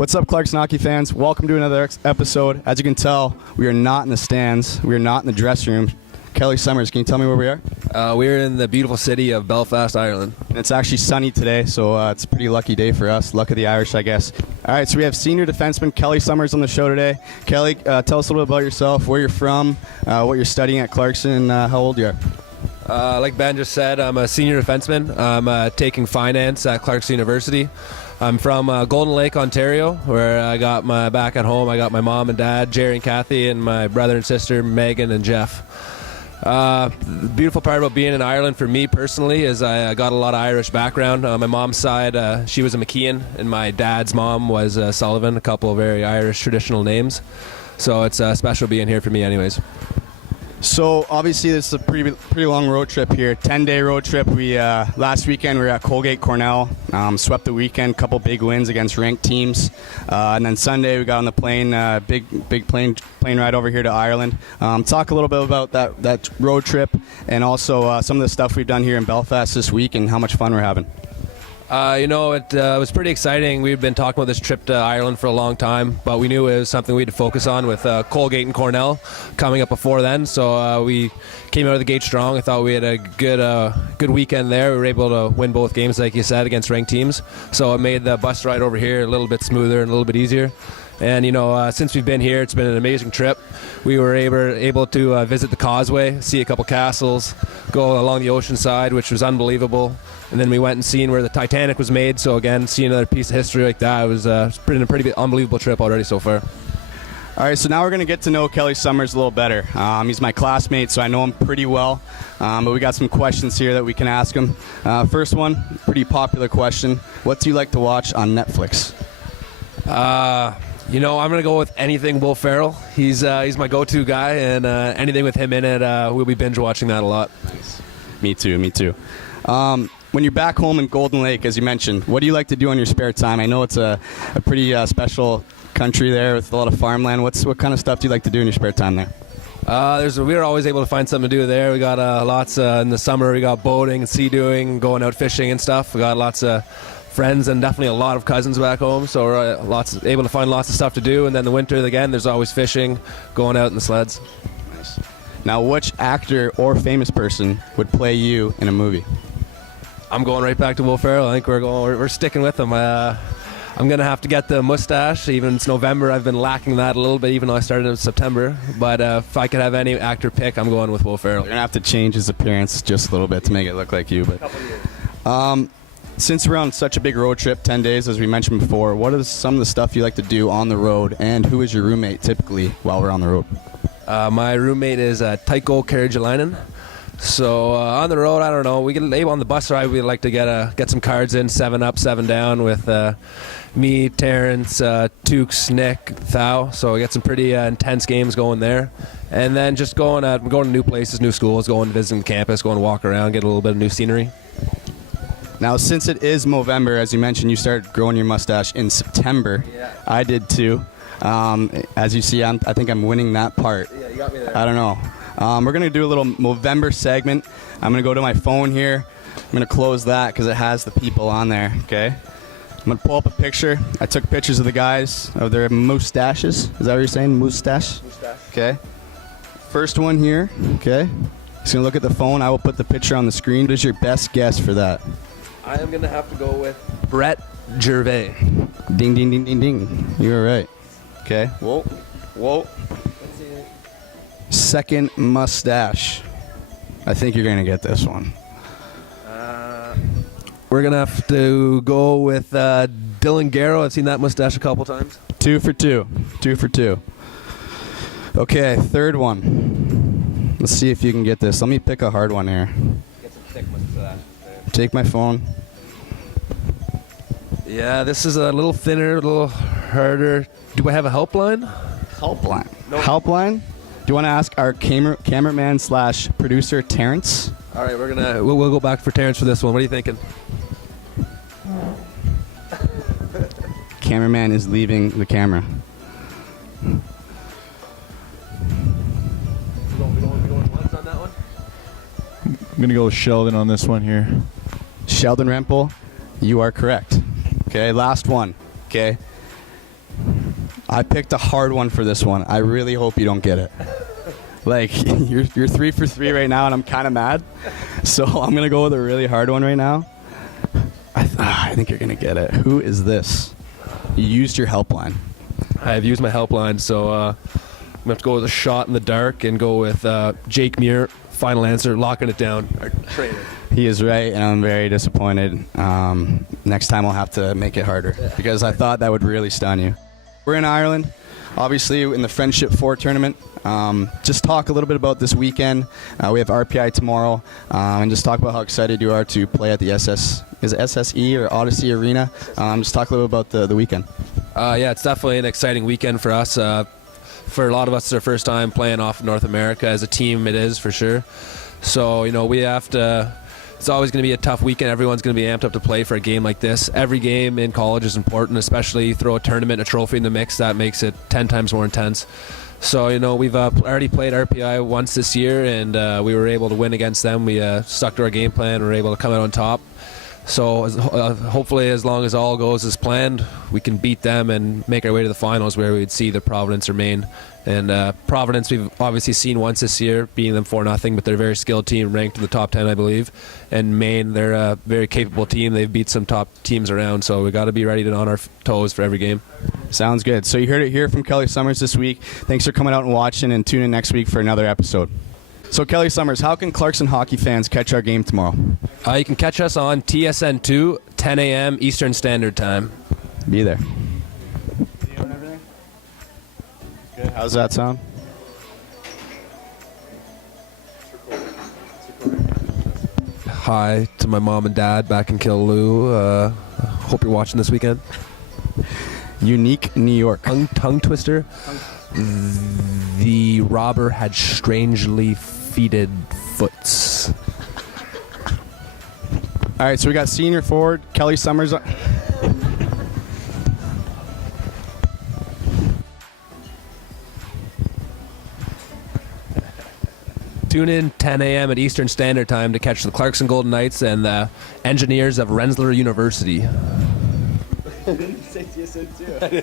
What's up, Clarkson hockey fans? Welcome to another episode. As you can tell, we are not in the stands. We are not in the dressing room. Kelly Summers, can you tell me where we are? We're in the beautiful city of Belfast, Ireland. And it's actually sunny today, so it's a pretty lucky day for us. Luck of the Irish, I guess. All right, so we have senior defenseman Kelly Summers on the show today. Kelly, tell us a little bit about yourself, where you're from, what you're studying at Clarkson, and how old you are. Like Ben just said, I'm a senior defenseman. I'm taking finance at Clarkson University. I'm from Golden Lake, Ontario, where I got my back at home. I got my mom and dad, Jerry and Kathy, and my brother and sister, Megan and Jeff. The beautiful part about being in Ireland for me personally is I got a lot of Irish background. My mom's side, she was a McKeon, and my dad's mom was Sullivan, a couple of very Irish traditional names. So it's special being here for me anyways. So obviously this is a pretty long road trip here, 10-day road trip. We last weekend we were at Colgate Cornell, swept the weekend, couple big wins against ranked teams, and then Sunday we got on the plane, big plane ride over here to Ireland. Talk a little bit about that road trip and also some of the stuff we've done here in Belfast this week and how much fun we're having. It was pretty exciting. We've been talking about this trip to Ireland for a long time, but we knew it was something we had to focus on with Colgate and Cornell coming up before then. So we came out of the gate strong. I thought we had a good weekend there. We were able to win both games, like you said, against ranked teams. So it made the bus ride over here a little bit smoother and a little bit easier. And, since we've been here, it's been an amazing trip. We were able to visit the causeway, see a couple castles, go along the ocean side, which was unbelievable. And then we went and seen where the Titanic was made. So, again, seeing another piece of history like that, it was a pretty unbelievable trip already so far. All right, so now we're going to get to know Kelly Summers a little better. He's my classmate, so I know him pretty well. But we got some questions here that we can ask him. First one, pretty popular question. What do you like to watch on Netflix? I'm going to go with anything Will Ferrell. He's my go-to guy, and anything with him in it, we'll be binge-watching that a lot. Nice. Me too. When you're back home in Golden Lake, as you mentioned, what do you like to do on your spare time? I know it's a pretty special country there with a lot of farmland. What kind of stuff do you like to do in your spare time there? We're always able to find something to do there. We got lots in the summer. We got boating, sea-doing, going out fishing and stuff. We got lots of friends and definitely a lot of cousins back home, so we're able to find lots of stuff to do. And then the winter, again, there's always fishing, going out in the sleds. Nice. Now, which actor or famous person would play you in a movie? I'm going right back to Will Ferrell. I think we're sticking with him. I'm going to have to get the mustache. Even it's November, I've been lacking that a little bit, even though I started in September. But if I could have any actor pick, I'm going with Will Ferrell. You're going to have to change his appearance just a little bit to make it look like you. But since we're on such a big road trip, 10 days, as we mentioned before, what is some of the stuff you like to do on the road, and who is your roommate typically while we're on the road? My roommate is Tycho Karjalainen. So on the road, I don't know. We get on the bus ride. We like to get some cards in, 7 up, 7 down with me, Terrence, Tukes, Nick, Thao. So we get some pretty intense games going there, and then just going to new places, new schools, going to visit the campus, going to walk around, get a little bit of new scenery. Now, since it is Movember, as you mentioned, you started growing your mustache in September. Yeah. I did too. As you see, I think I'm winning that part. Yeah, you got me there. I don't know. We're going to do a little Movember segment. I'm going to go to my phone here. I'm going to close that because it has the people on there, okay? I'm going to pull up a picture. I took pictures of the guys, of their mustaches. Is that what you're saying? Mustache? Mustache. Okay. First one here, okay? Just going to look at the phone. I will put the picture on the screen. What is your best guess for that? I am going to have to go with Brett Gervais. Ding, ding, ding, ding, ding. You were right. Okay. Whoa. Let's see. Second mustache. I think you're going to get this one. We're going to have to go with Dylan Garrow. I've seen that mustache a couple times. 2 for 2. 2 for 2. Okay, third one. Let's see if you can get this. Let me pick a hard one here. Get some thick mustache. Take my phone. Yeah, this is a little thinner, a little harder. Do I have a helpline? Helpline. No. Helpline? Do you want to ask our cameraman / producer, Terrence? All right, we'll go back for Terrence for this one. What are you thinking? Cameraman is leaving the camera. We going once on that one? I'm going to go with Sheldon on this one here. Sheldon Rempel, you are correct. Okay, last one. Okay. I picked a hard one for this one. I really hope you don't get it. Like, you're 3 for 3 right now, and I'm kind of mad. So I'm going to go with a really hard one right now. I think you're going to get it. Who is this? You used your helpline. I've used my helpline, so I'm going to have to go with a shot in the dark and go with Jake Muir. Final answer, locking it down. Our trainer. He is right, and I'm very disappointed. Next time I'll have to make it harder because I thought that would really stun you. We're in Ireland, obviously in the Friendship 4 tournament. Just talk a little bit about this weekend. We have RPI tomorrow, and just talk about how excited you are to play at the SSE or Odyssey Arena. Just talk a little bit about the weekend. Yeah, it's definitely an exciting weekend for us. For a lot of us, it's our first time playing off North America. As a team, it is for sure. So, we have to... It's always going to be a tough weekend. Everyone's going to be amped up to play for a game like this. Every game in college is important, especially you throw a tournament, a trophy in the mix. That makes it 10 times more intense. So, we've already played RPI once this year, and we were able to win against them. We stuck to our game plan and were able to come out on top. So hopefully, as long as all goes as planned, we can beat them and make our way to the finals where we'd see the Providence or Maine. And Providence, we've obviously seen once this year, beating them 4-0, but they're a very skilled team, ranked in the top 10, I believe. And Maine, they're a very capable team. They've beat some top teams around, so we got to be ready to on our toes for every game. Sounds good. So you heard it here from Kelly Summers this week. Thanks for coming out and watching, and tune in next week for another episode. So Kelly Summers, how can Clarkson hockey fans catch our game tomorrow? You can catch us on TSN2, 10 a.m. Eastern Standard Time. Be there. Video and everything? Good. How's that sound? Hi to my mom and dad back in Killaloe. Hope you're watching this weekend. Unique New York. Tongue twister. The robber had strangely feeted foots. All right, so we got senior forward Kelly Summers. Tune in 10 a.m. at Eastern Standard Time to catch the Clarkson Golden Knights and the Engineers of Rensselaer University. I didn't say TSN too.